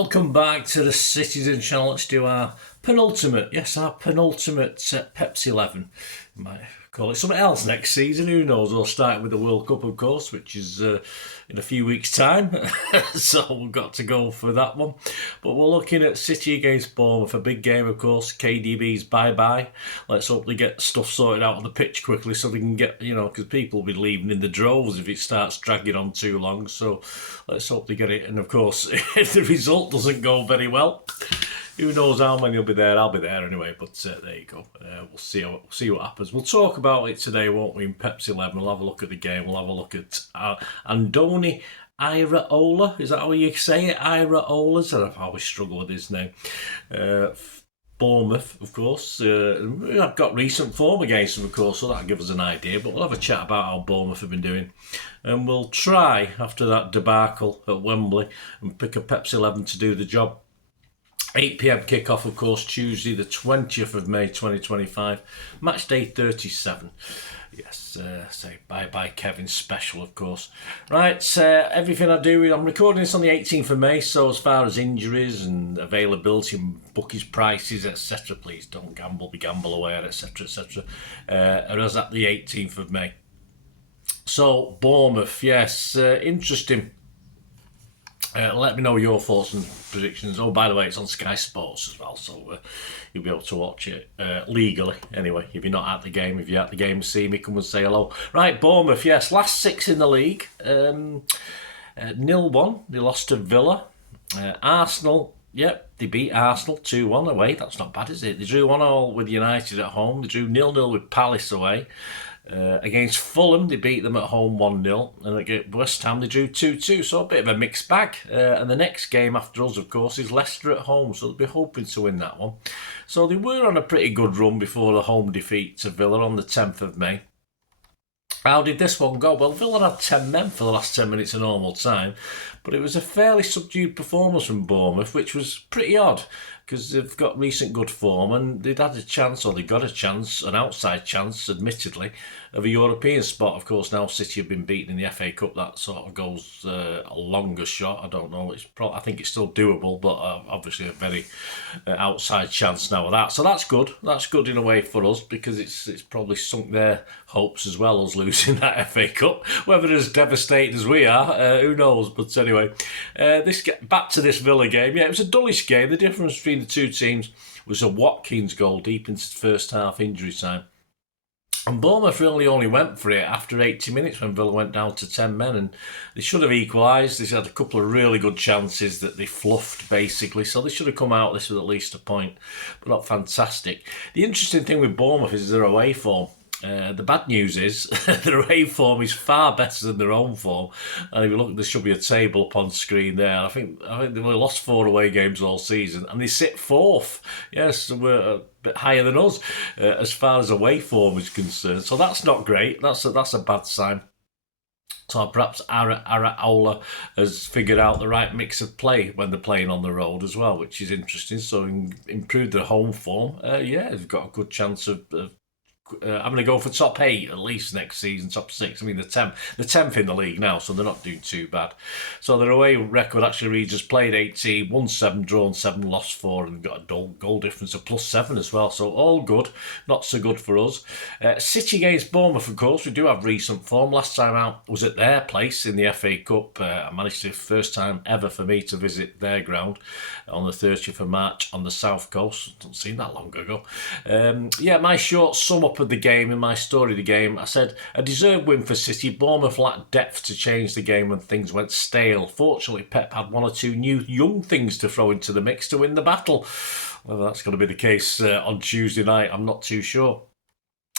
welcome back to the Citizen channel. Let's do our penultimate Pepsi 11. Might call it something else next season, who knows? We'll start with the World Cup, of course, which is in a few weeks' time. So we've got to go for that one. But we're looking at City against Bournemouth, a big game, of course. KDB's bye-bye. Let's hope they get stuff sorted out on the pitch quickly so they can get, because people will be leaving in the droves if it starts dragging on too long. So let's hope they get it. And, of course, if the result doesn't go very well, who knows how many will be there? I'll be there anyway, but there you go. We'll see what happens. We'll talk about it today, won't we, in Pepsi 11. We'll have a look at the game. We'll have a look at Andoni Iraola. Is that how you say it? Iraola's? I've always struggled with his name. Bournemouth, of course. I've got recent form against them, of course, so that'll give us an idea. But we'll have a chat about how Bournemouth have been doing. And we'll try, after that debacle at Wembley, and pick a Pepsi 11 to do the job. 8 p.m. kickoff, of course, Tuesday, the 20th of May, 2025. Match day 37. Yes, say bye-bye Kevin special, of course. Right, everything I do, I'm recording this on the 18th of May, so as far as injuries and availability and bookies prices, etc., please don't be gamble aware, etc., etc., as at the 18th of May. So, Bournemouth, yes, interesting. Let me know your thoughts and predictions. Oh, by the way, it's on Sky Sports as well, so you'll be able to watch it legally. Anyway, if you're not at the game, if you're at the game, see me, come and say hello. Right, Bournemouth, yes, last 6 in the league. 0-1, they lost to Villa. Arsenal, yep, they beat Arsenal 2-1 away. That's not bad, is it? They drew 1-1 with United at home. They drew 0-0 with Palace away. Against Fulham, they beat them at home 1-0, and against West Ham, they drew 2-2, so a bit of a mixed bag. And the next game after us, of course, is Leicester at home, so they'll be hoping to win that one. So they were on a pretty good run before the home defeat to Villa on the 10th of May. How did this one go? Well, Villa had 10 men for the last 10 minutes of normal time, but it was a fairly subdued performance from Bournemouth, which was pretty odd, because they've got recent good form and they'd had a chance, or they got a chance, an outside chance, admittedly, of a European spot. Of course, now City have been beaten in the FA Cup. That sort of goes a longer shot. I don't know. I think it's still doable, but obviously a very outside chance now of that. So that's good. That's good in a way for us, because it's probably sunk their hopes as well, us losing that FA Cup. Whether they're as devastated as we are, who knows? But anyway, back to this Villa game. Yeah, it was a dullish game. The difference between the two teams was a Watkins goal deep into the first half injury time. And Bournemouth really only went for it after 80 minutes when Villa went down to 10 men, and they should have equalised. They had a couple of really good chances that they fluffed, basically, so they should have come out this with at least a point, but not fantastic. The interesting thing with Bournemouth is their away form. The bad news is their away form is far better than their own form. And if you look, there should be a table up on screen there. I think they've only lost 4 away games all season, and they sit 4th. Yes, we're a bit higher than us as far as away form is concerned. So that's not great. That's a bad sign. So perhaps Iraola has figured out the right mix of play when they're playing on the road as well, which is interesting. So improved their home form. They've got a good chance of I'm going to go for top 8 at least next season, top 6. I mean, the 10th in the league now, so they're not doing too bad. So their away record actually reads as played 18, won 7, drawn 7, lost 4, and got a goal difference of +7 as well. So all good, not so good for us. City against Bournemouth, of course, we do have recent form. Last time out was at their place in the FA Cup. I managed to, first time ever for me to visit their ground on the 30th of March on the south coast. Doesn't seem that long ago. My short sum up of the game, in my story of the game, I said a deserved win for City. Bournemouth lacked depth to change the game when things went stale. Fortunately, Pep had 1 or 2 new young things to throw into the mix to win the battle. Whether that's going to be the case on Tuesday night, I'm not too sure.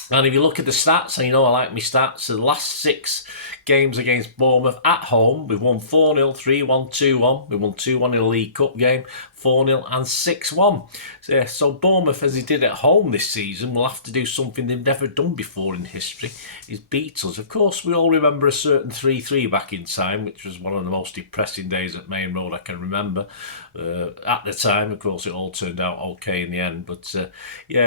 And if you look at the stats, and I like my stats, the last 6 games against Bournemouth at home, we've won 4-0, 3-1, 2-1. We won 2-1 in the League Cup game, 4-0 and 6-1. So Bournemouth, as he did at home this season, will have to do something they've never done before in history, is beat us. Of course, we all remember a certain 3-3 back in time, which was one of the most depressing days at Main Road I can remember. At the time, of course, it all turned out okay in the end. But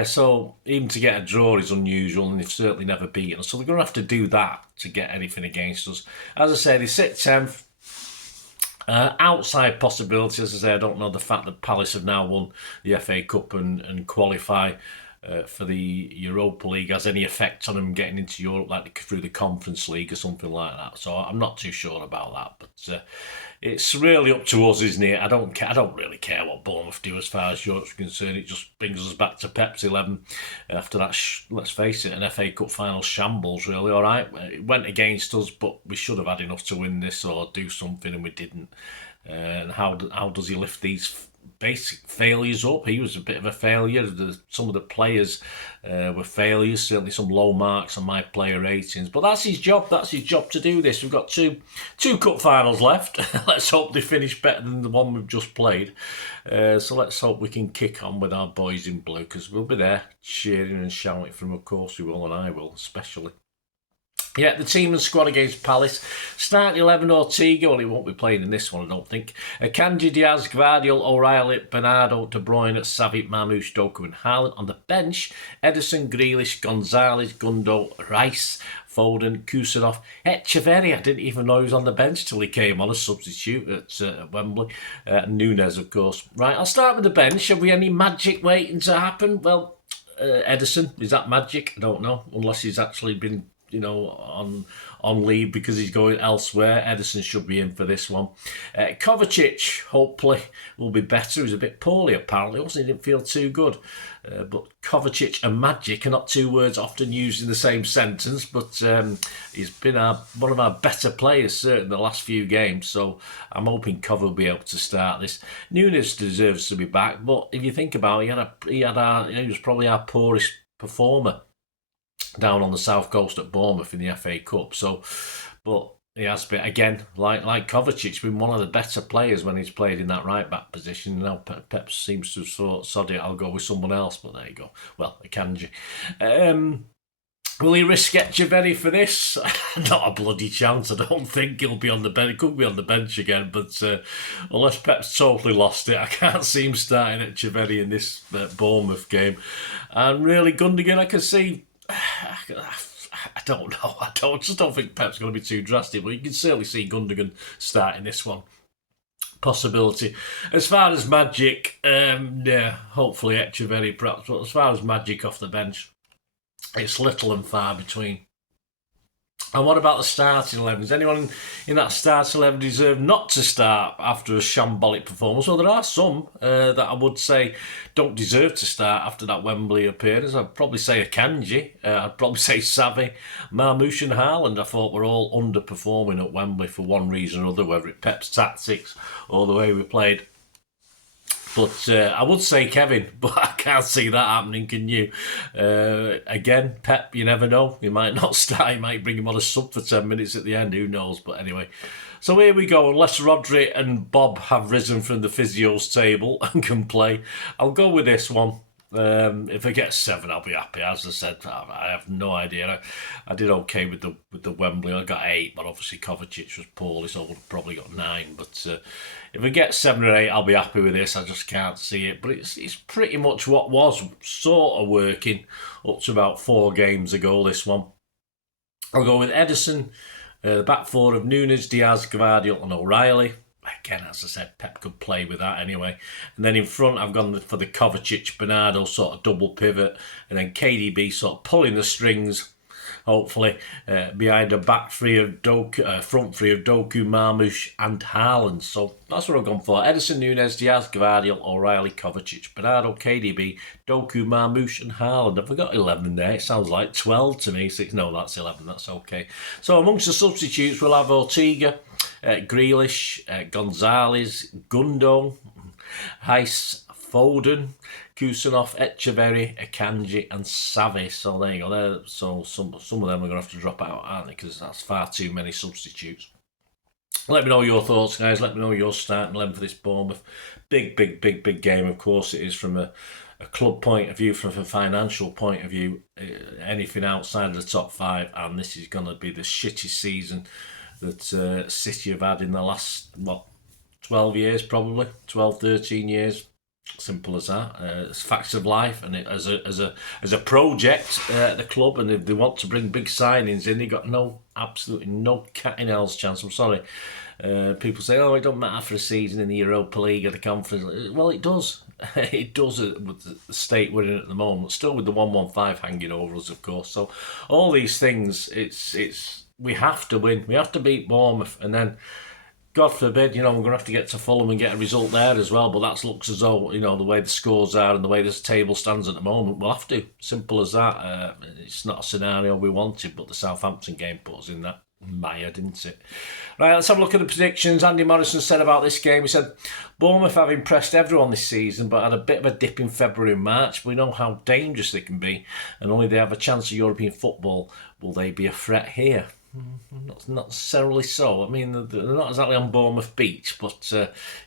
so even to get a draw is unusual, and they've certainly never beaten us. So they're going to have to do that to get anything against us. As I say, they sit 10th. Outside possibilities, as I say, I don't know the fact that Palace have now won the FA Cup and qualify for the Europa League has any effect on them getting into Europe, like through the Conference League or something like that. So I'm not too sure about that, but it's really up to us, isn't it? I don't care. I don't really care what Bournemouth do as far as Europe's concerned. It just brings us back to Pep's 11 after that. Let's face it, an FA Cup final shambles. Really, all right. It went against us, but we should have had enough to win this or do something, and we didn't. And how does he lift these basic failures up? He was a bit of a failure. Some of the players were failures. Certainly some low marks on my player ratings. But that's his job. That's his job to do this. We've got two cup finals left. Let's hope they finish better than the one we've just played. So let's hope we can kick on with our boys in blue, because we'll be there cheering and shouting for them. Of course we will, and I will especially. Yeah, the team and squad against Palace. Starting 11, Ortega. Well, he won't be playing in this one, I don't think. Akanji, Diaz, Gvardiol, O'Reilly, Bernardo, De Bruyne, Savic, Marmoush, Doku and Haaland. On the bench, Ederson, Grealish, Gonzalez, Gundo, Rice, Foden, Kusanov, Echeverri. I didn't even know he was on the bench till he came on as substitute at Wembley. Nunes, of course. Right, I'll start with the bench. Have we any magic waiting to happen? Well, Ederson, is that magic? I don't know, unless he's actually been on leave because he's going elsewhere. Ederson should be in for this one. Kovacic, hopefully, will be better. He was a bit poorly, apparently, wasn't he? Didn't feel too good. But Kovacic and magic are not two words often used in the same sentence, but he's been one of our better players, certainly, in the last few games, so I'm hoping Kov will be able to start this. Nunes deserves to be back, but if you think about it, he was probably our poorest performer down on the south coast at Bournemouth in the FA Cup. So, but he has been, again, like Kovacic, been one of the better players when he's played in that right back position. Now Pep seems to have thought, sod it, I'll go with someone else. But there you go. Well, Akanji. Will he risk Echeverri for this? Not a bloody chance. I don't think he'll be on the bench. He could be on the bench again, but unless Pep's totally lost it, I can't see him starting Echeverri in this Bournemouth game. And really, Gundogan, I can see. I don't know. I just don't think Pep's going to be too drastic, but you can certainly see Gundogan starting this one. Possibility. As far as magic, yeah, hopefully Echeverri perhaps, but as far as magic off the bench, it's little and far between. And what about the starting 11? Does anyone in that starting 11 deserve not to start after a shambolic performance? Well, there are some that I would say don't deserve to start after that Wembley appearance. I'd probably say Akanji. I'd probably say Savi, Marmoush and Haaland. I thought were all underperforming at Wembley for one reason or other, whether it Pep's tactics or the way we played. But I would say Kevin, but I can't see that happening, can you? Again, Pep, you never know. He might not start. He might bring him on a sub for 10 minutes at the end. Who knows? But anyway. So here we go. Unless Rodri and Bob have risen from the physio's table and can play, I'll go with this one. If I get 7, I'll be happy. As I said, I have no idea. I did okay with the Wembley. I got 8, but obviously Kovacic was poorly, so I would have probably got 9. But if I get 7 or 8, I'll be happy with this. I just can't see it. But it's pretty much what was sort of working up to about 4 games ago, this one. I'll go with Ederson, the back four of Nunes, Diaz, Gvardiol and O'Reilly. Again, as I said, Pep could play with that anyway. And then in front, I've gone for the Kovacic, Bernardo sort of double pivot. And then KDB sort of pulling the strings, hopefully, behind a back three of Doku, front three of Doku, Marmoush and Haaland. So that's what I've gone for. Ederson, Nunes, Diaz, Gvardiol, O'Reilly, Kovacic, Bernardo, KDB, Doku, Marmoush and Haaland. I've got 11 there. It sounds like 12 to me. 6, no, that's 11. That's okay. So amongst the substitutes, we'll have Ortega, Grealish, Gonzalez, Gundo, Rice, Foden, Kusanov, Echeverri, Akanji and Savi. So there you go. So some of them are going to have to drop out, aren't they? Because that's far too many substitutes. Let me know your thoughts, guys. Let me know your starting 11 for this Bournemouth. Big game, of course it is, from a club point of view, from a financial point of view. Anything outside of the top 5, and this is going to be the shitty season that City have had in the last, 12 years probably, 12, 13 years. Simple as that. It's facts of life, and as a project at the club, and if they want to bring big signings in, they got absolutely no cat in hell's chance. I'm sorry. People say, "Oh, it don't matter for a season in the Europa League or the Conference." Well, it does. It does with the state we're in at the moment. Still with the 115 hanging over us, of course. So all these things, it's we have to win. We have to beat Bournemouth, and then, God forbid, we're going to have to get to Fulham and get a result there as well. But that looks as though, the way the scores are and the way this table stands at the moment, we'll have to. Simple as that. It's not a scenario we wanted, but the Southampton game put us in that mire, didn't it? Right, let's have a look at the predictions. Andy Morrison said about this game, he said, Bournemouth have impressed everyone this season, but had a bit of a dip in February and March. We know how dangerous they can be, and only they have a chance of European football. Will they be a threat here? Not necessarily so. I mean, they're not exactly on Bournemouth Beach, but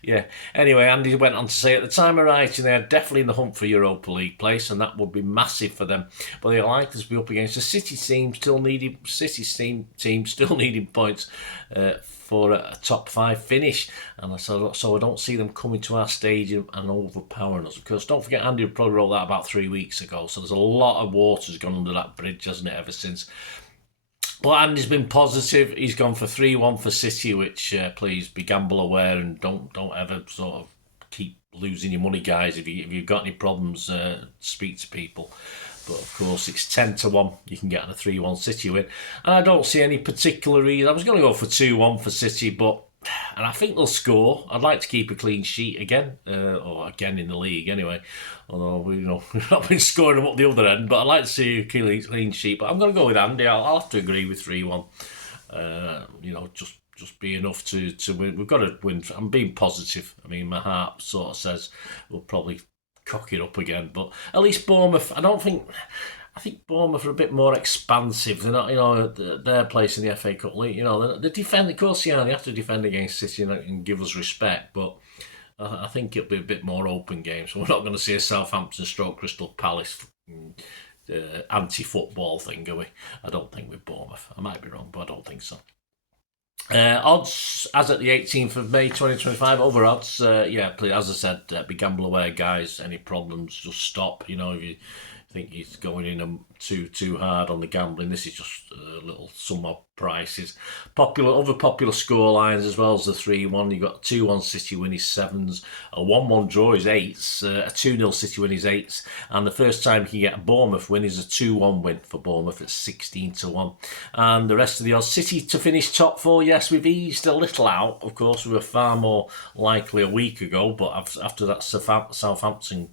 yeah. Anyway, Andy went on to say, at the time of writing, they are definitely in the hunt for Europa League place, and that would be massive for them. But they're likely to be up against a City team still needing points for a top 5 finish, and so I don't see them coming to our stadium and overpowering us. Of course, don't forget, Andy probably wrote that about 3 weeks ago, so there's a lot of water's gone under that bridge, hasn't it, ever since. But Andy's been positive. He's gone for 3-1 for City, which please be gamble aware and don't ever sort of keep losing your money, guys. If you've got any problems, speak to people. But of course, it's 10-1. You can get on a 3-1 City win, and I don't see any particular reason. I was going to go for 2-1 for City, and I think they'll score. I'd like to keep a clean sheet again, or again in the league anyway. Although we've not been scoring them up the other end, but I'd like to see a clean sheet. But I'm going to go with Andy. I'll have to agree with 3-1. Just be enough to win. We've got to win. I'm being positive. I mean, my heart sort of says we'll probably cock it up again. But at least Bournemouth, I think Bournemouth are a bit more expansive. They're not, their place in the FA Cup League. They defend, of course, they have to defend against City and give us respect. But I think it'll be a bit more open game. So we're not going to see a Southampton / Crystal Palace anti-football thing, are we? I don't think with Bournemouth. I might be wrong, but I don't think so. Odds as at the 18th of May 2025, over odds, please, as I said, be gamble aware, guys. Any problems, just stop. If you think he's going in too hard on the gambling, this is just a little sum of prices. Other popular score lines as well as the 3-1. You've got 2-1 City win is 7s, a 1-1 draw is 8s, a 2-0 City win is 8s, and the first time you can get a Bournemouth win is a 2-1 win for Bournemouth at 16-1. And the rest of the odds, City to finish top 4, yes, we've eased a little out. Of course, we were far more likely a week ago, but after that Southampton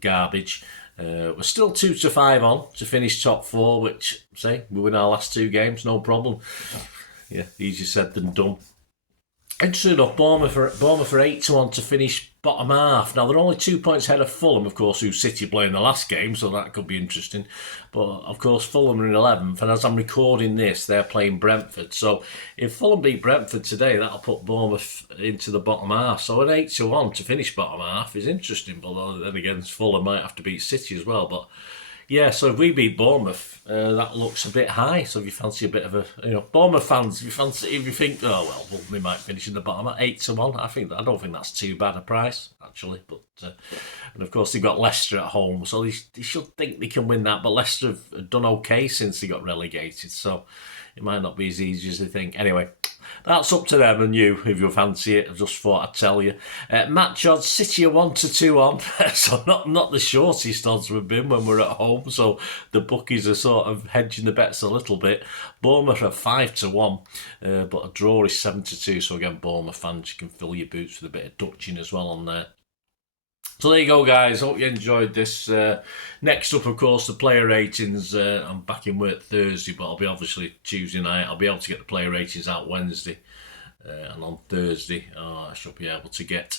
garbage, we're still 2-5 on to finish top 4, which, say, we win our last 2 games, no problem. Yeah, easier said than done. Interesting enough, Bournemouth are 8-1 to finish bottom half. Now, they're only 2 points ahead of Fulham, of course, who City play in the last game, so that could be interesting. But, of course, Fulham are in 11th, and as I'm recording this, they're playing Brentford. So, if Fulham beat Brentford today, that'll put Bournemouth into the bottom half. So, an 8-1 to finish bottom half is interesting, but then again, Fulham might have to beat City as well. But, yeah, so if we beat Bournemouth, that looks a bit high. So if you fancy a bit of a, Bournemouth fans, if you think, oh well, we might finish in the bottom at 8-1. I don't think that's too bad a price actually. But and of course they've got Leicester at home, so they should think they can win that. But Leicester have done okay since they got relegated, so it might not be as easy as they think. Anyway, that's up to them and you if you fancy it. I just thought I'd tell you. Match odds, City are 1-2 on, so not the shortest odds we've been when we're at home. So the bookies are sort of hedging the bets a little bit. Bournemouth are 5-1, but a draw is 7-2. So again, Bournemouth fans, you can fill your boots with a bit of Dutching as well on there. So there you go, guys. Hope you enjoyed this. Next up, of course, the player ratings. I'm back in work Thursday, but I'll be obviously Tuesday night. I'll be able to get the player ratings out Wednesday. And on Thursday, I should be able to get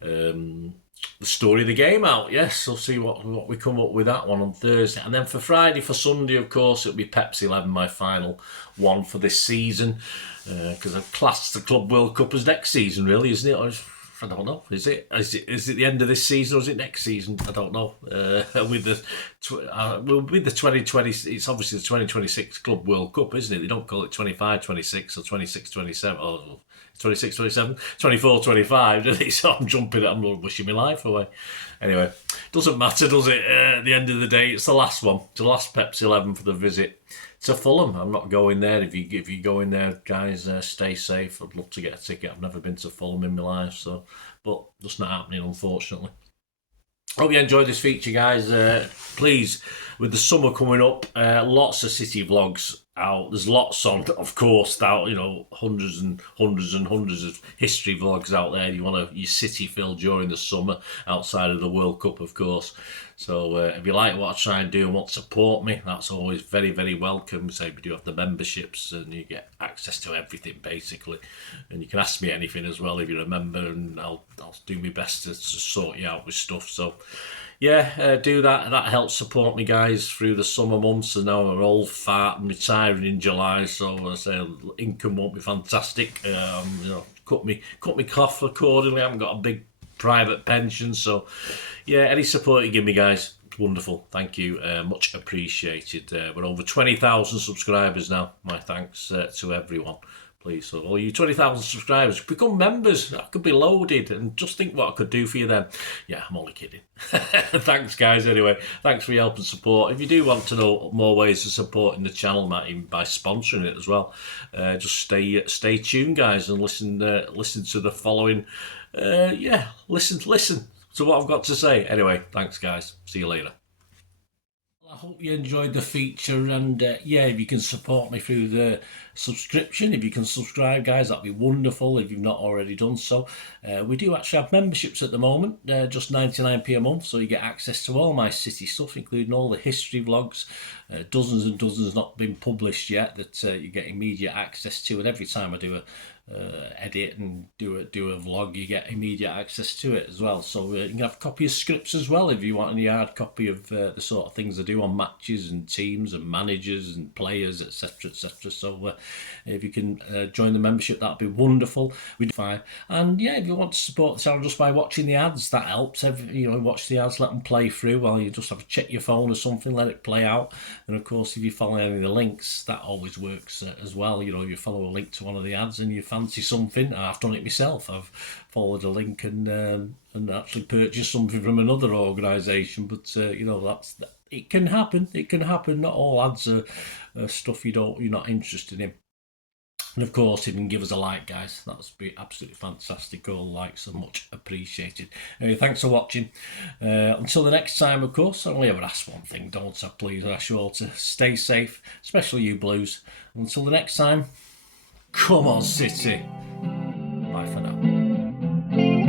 the story of the game out. Yes, so see what we come up with that one on Thursday. And then for Friday, for Sunday, of course, it'll be Pepsi 11, my final one for this season. Because I've classed the Club World Cup as next season, really, isn't it? I don't know. Is it the end of this season or is it next season? I don't know. With the 2020, it's obviously the 2026 Club World Cup, isn't it? They don't call it 25, 26 or 26, 27 or 26, 27, 24, 25, do they? So I'm jumping at, I'm wishing my life away. Anyway, doesn't matter, does it? At the end of the day, it's the last one. It's the last Pepsi 11 for the visit to Fulham. I'm not going there. If you go in there, guys, stay safe. I'd love to get a ticket. I've never been to Fulham in my life, so but just not happening, unfortunately. Hope you enjoyed this feature, guys. Please, with the summer coming up, lots of city vlogs out. There's lots on, of course, out, hundreds and hundreds and hundreds of history vlogs out there. You want your city feel during the summer, outside of the World Cup, of course. So if you like what I try and do and want to support me, that's always very, very welcome. So we do have the memberships and you get access to everything, basically. And you can ask me anything as well if you remember, and I'll do my best to sort you out with stuff. So yeah, do that. That helps support me, guys, through the summer months. And now I'm old fart and retiring in July, so I say income won't be fantastic. Cut me cough accordingly. I haven't got a big private pension, so yeah, any support you give me, guys, wonderful. Thank you, much appreciated. We're over 20,000 subscribers now. My thanks to everyone. Please, so all you 20,000 subscribers, become members. I could be loaded, and just think what I could do for you then. Yeah, I'm only kidding. Thanks, guys. Anyway, thanks for your help and support. If you do want to know more ways of supporting the channel, might even by sponsoring it as well, just stay tuned, guys, and listen to the following. Listen to what I've got to say. Anyway, thanks, guys. See you later. I hope you enjoyed the feature, and if you can support me through the subscription, if you can subscribe, guys, that'd be wonderful if you've not already done so. We do actually have memberships at the moment, just 99p a month, so you get access to all my city stuff, including all the history vlogs, dozens and dozens not been published yet that you get immediate access to, and every time I do a edit and do a vlog, you get immediate access to it as well. So you can have a copy of scripts as well if you want any hard copy of the sort of things I do on matches and teams and managers and players, etc, etc. So if you can join the membership, that'd be wonderful. We'd fine. And yeah, if you want to support the channel just by watching the ads, that helps. Watch the ads, let them play through while you just have to check your phone or something, let it play out. And of course, if you follow any of the links, that always works as well. If you follow a link to one of the ads and you fancy something, I've done it myself. I've followed a link and actually purchased something from another organisation. But it can happen. It can happen. Not all ads are stuff you're not interested in. And of course, if you can give us a like, guys, that would be absolutely fantastic. All likes are much appreciated. Anyway, thanks for watching. Until the next time, of course, I only ever ask one thing, don't I? Please, I ask you all to stay safe, especially you Blues. Until the next time, come on, City. Bye for now.